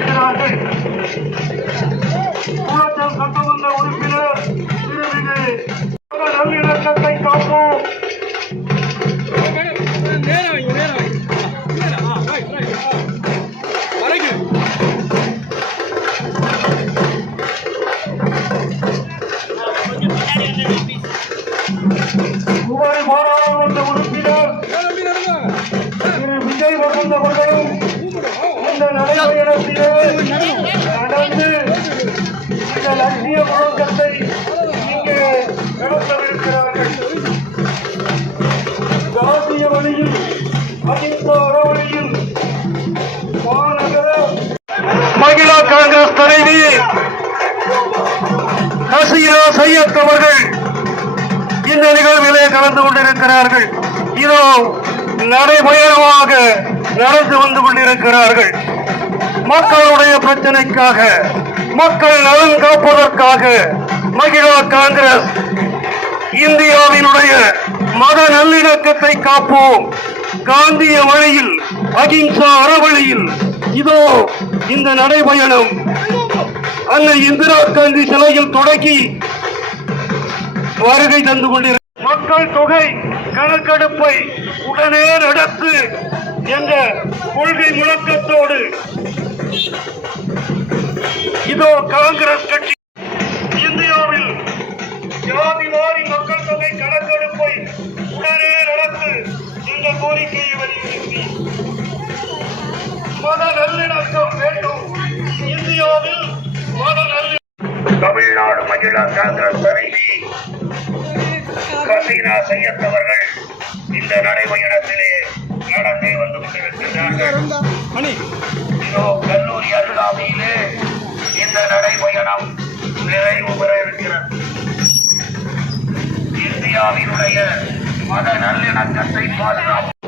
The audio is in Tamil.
இருக்கிறார்கள். கூடத்தில் சட்டமன்ற உறுப்பினர் நல்லிணக்கத்தை காப்போம். நேரம் வைங்க உறுப்பினர் திரு விஜய் வசந்த அவர்களும் நடைபயணத்திலே நடந்து இந்த லட்சிய முழக்கத்தை இங்கே நடத்தவிருக்கிறார்கள் காந்திய வழியில் அகிம்சா அறவழியில் மாநகர மகிழா காங்கிரஸ் தலைவி ஹசீனா சையத் அவர்கள் இந்த நிகழ்விலே கலந்து கொண்டிருக்கிறார்கள். இதோ நடைபயணமாக நடந்து வந்து கொண்டிருக்கிறார்கள். மக்களுடைய பிரச்சனைக்காக மக்கள் நலன் காப்பதற்காக மகிழா காங்கிரஸ் இந்தியாவினுடைய மத நல்லிணக்கத்தை காப்போம். காந்திய வழியில் அகிம்சா அறவழியில் இதோ இந்த நடைபயணம். அன்னை இந்திரா காந்தி சிலையில் தொடங்கி வருகை தந்து கொண்டிருக்கிறார் மக்கள் தொகை கணக்கெடுப்பை உடனே நடத்து என்ற கொள்கை முழக்க இதோ காங்கிரஸ் கட்சி இந்தியாவில் ஜாதிவாரி மக்கள் தொகை கணக்கெடுப்பை உடனே நடத்து என்ற கோரிக்கையை வலியுறுத்தி. மத நல்லிணக்கம் வேண்டும். இந்தியாவில் மத நல்லிணக்கம் தமிழ்நாடு மகிழா காங்கிரஸ் தலைவி ஹசீனா சையத் அவர்கள் இந்த நடைபயணத்திலே நடந்தே வந்து கொண்டிருக்கிறார்கள் இதோ கல்லூரி அருகாமையிலே இந்த நடைபயணம் நிறைவு பெற இருக்கிறது. இந்தியாவினுடைய மத நல்லிணக்கத்தை பாதுகாப்பு